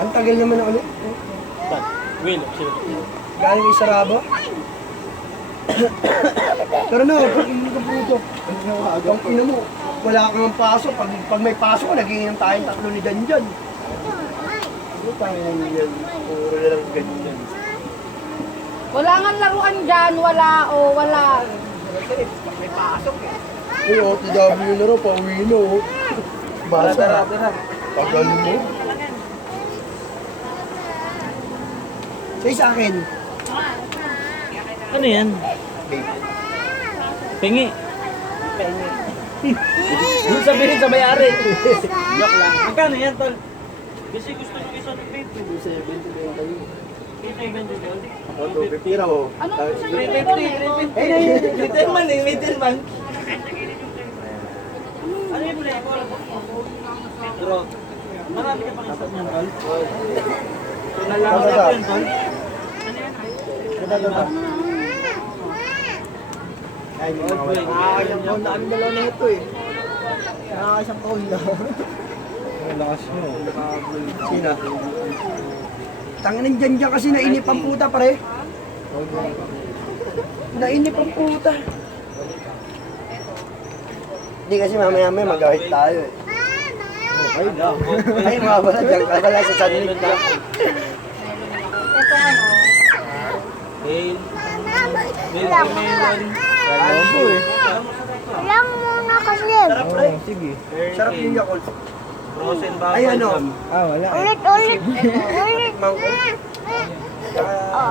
Ang tagal naman na ulit. Will, sila. Galing kay Sarabo. Pero no, pag hindi ka puto, ang ina mo, wala kang pasok. Pag may pasok ko, nag-iinom tayong tatlo ni Danjan. Ano tayo yan? Puro na lang ganyan. Wala nga laruan dyan, wala. Kasi pag may pasok eh. Uy, OTW na rin, pauwi na oh. Basa. Tagal mo. Say sa akin. Ano yan? Pingi. Ano sabihin sa may-ari? Joke lang. Magkano yan, tol? Kasi gusto nyo isa ng vape. 270 kayo. Ito yung vendor tol. O, 250 raw. Ano Ah, sa sige. Middleman eh, middleman. Ano yung play? Pero, marami ka pang isa niyan, tol. Ito na lang Basta. ako yun, tol. Ito. Ay, hindi mga wala. Nakakasang taon na kami dalawa na ito eh. Nakakasang taon na. Ang lakas nyo. Sina? Tanganin dyan kasi nainip ang puta pare. Nainip ang puta. Hindi kasi mamaya mag-ahit tayo eh. Ay, no. Ay, mga bala dyan ka pala sa sanlig na. Ito ano? Hail. Melon. Alam ko eh. Alam mo na kasi. Sarap, pre. Sige. Sarap yung Yakult. Frozen ba? Ay ano? Ulit. Mango. Oh.